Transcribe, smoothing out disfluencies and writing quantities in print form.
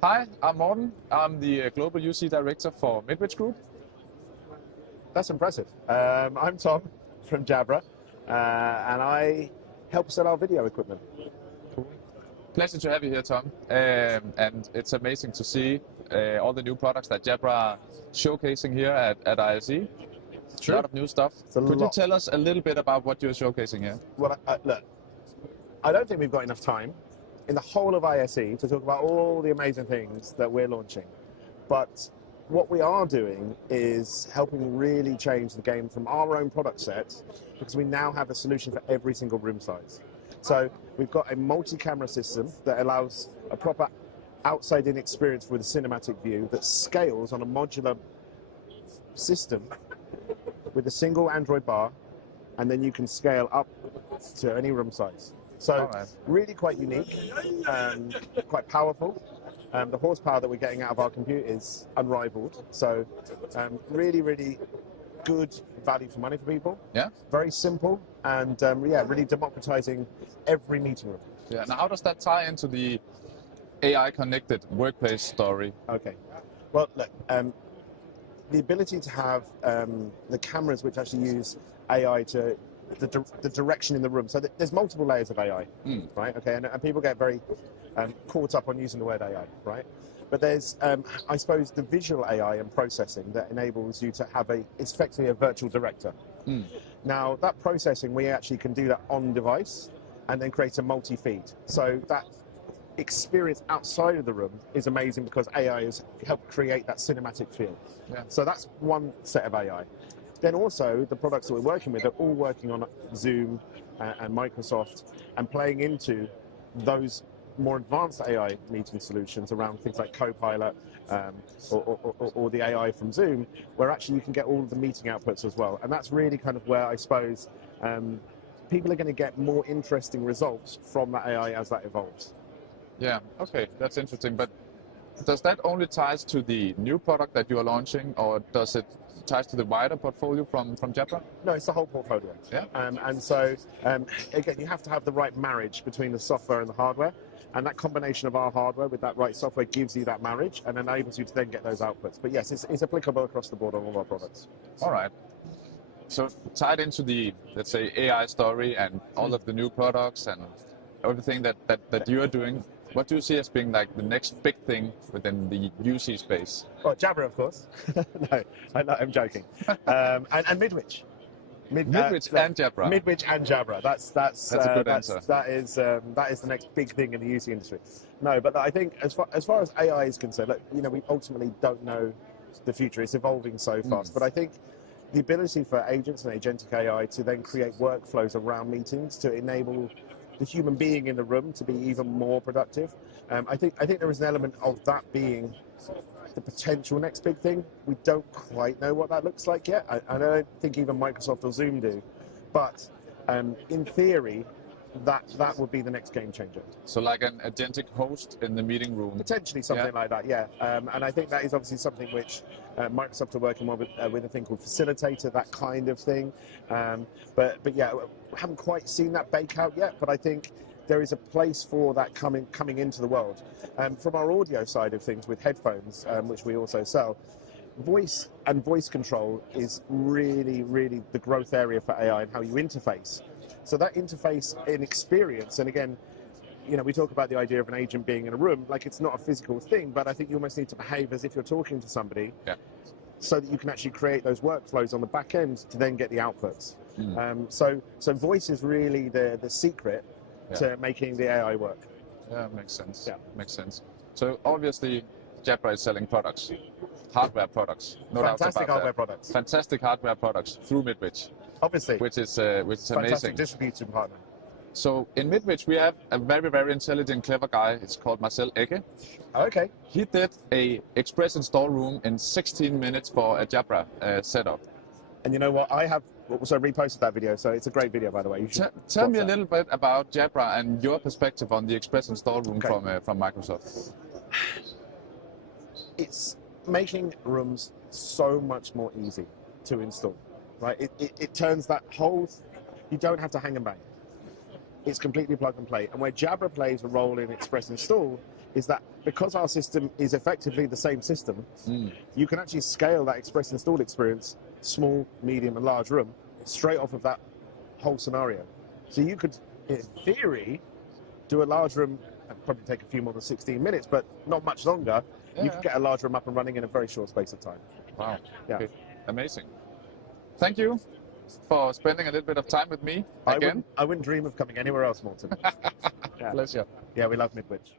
Hi, I'm Morten. I'm the Global UC Director for Midwich Group. That's impressive. I'm Tom from Jabra, and I help sell our video equipment. Pleasure to have you here, Tom. And it's amazing to see all the new products that Jabra are showcasing here at ISE. A lot of new stuff. Could you tell us a little bit about what you're showcasing here? Well, look, I don't think we've got enough time in the whole of ISE to talk about all the amazing things that we're launching. But what we are doing is helping really change the game from our own product set, because we now have a solution for every single room size. So we've got a multi-camera system that allows a proper outside-in experience with a cinematic view that scales on a modular system with a single Android bar, and then you can scale up to any room size. So really quite unique, quite powerful. The horsepower that we're getting out of our compute is unrivaled. So really, really good value for money for people. Yeah. Very simple and yeah, really democratizing every meeting room. Yeah. Now, how does that tie into the AI connected workplace story? Okay. Well, look, the ability to have the cameras which actually use AI to the direction in the room. So there's multiple layers of AI, right? Okay, and people get very caught up on using the word AI, right? But there's, I suppose, the visual AI and processing that enables you to have it's effectively a virtual director. Now, that processing, we actually can do that on device and then create a multi-feed. So that experience outside of the room is amazing because AI has helped create that cinematic feel. Yeah. So that's one set of AI. Then also, the products that we're working with are all working on Zoom and Microsoft and playing into those more advanced AI meeting solutions around things like Copilot or the AI from Zoom, where actually you can get all of the meeting outputs as well. And that's really kind of where I suppose people are going to get more interesting results from that AI as that evolves. Yeah, okay, that's interesting. But does that only ties to the new product that you are launching, or does it ties to the wider portfolio from Jabra? No, it's the whole portfolio. Yeah. And so, again, you have to have the right marriage between the software and the hardware. And that combination of our hardware with that right software gives you that marriage and enables you to then get those outputs. But yes, it's applicable across the board on all of our products. All right. So tied into the, let's say, AI story and all of the new products and everything that you are doing, what do you see as being like the next big thing within the UC space? Well, Jabra, of course. No, I'm joking. And Midwich. Midwich and Jabra. Midwich and Jabra. That's a good answer. That is the next big thing in the UC industry. No, but I think as far as AI is concerned, look, we ultimately don't know the future. It's evolving so fast. But I think the ability for agents and agentic AI to then create workflows around meetings to enable the human being in the room to be even more productive. I think there is an element of that being the potential next big thing. We don't quite know what that looks like yet. I don't think even Microsoft or Zoom do, but in theory, that would be the next game changer. So like an agentic host in the meeting room? Potentially something like that, yeah. And I think that is obviously something which Microsoft are working on with a thing called Facilitator, that kind of thing. But yeah, we haven't quite seen that bake out yet, but I think there is a place for that coming into the world. From our audio side of things with headphones, which we also sell, voice and voice control is really, really the growth area for AI and how you interface. So that interface in experience, and again, we talk about the idea of an agent being in a room, like it's not a physical thing, but I think you almost need to behave as if you're talking to somebody, so that you can actually create those workflows on the back end to then get the outputs. So voice is really the secret to making the AI work. Yeah, makes sense. Yeah, makes sense. So obviously, Jabra is selling products, hardware products, no doubt about that. Fantastic hardware products. Fantastic hardware products through Midwich. Obviously. Which is Fantastic amazing. Distribution partner. So in Midwich, we have a very, very intelligent, clever guy. It's called Marcel Egge. Okay. He did a express install room in 16 minutes for a Jabra setup. And you know what? I have also reposted that video, so it's a great video, by the way. You should tell me a little bit about Jabra and your perspective on the express install room from Microsoft. It's making rooms so much more easy to install, right? It turns that whole, you don't have to hang and bang. It's completely plug and play. And where Jabra plays a role in express install is that because our system is effectively the same system, you can actually scale that express installed experience, small, medium, and large room, straight off of that whole scenario. So you could, in theory, do a large room, and probably take a few more than 16 minutes, but not much longer. You could get a large room up and running in a very short space of time. Wow. Yeah. Okay. Amazing. Thank you for spending a little bit of time with me again. I wouldn't dream of coming anywhere else, Morten. Pleasure. Yeah, we love Midwich.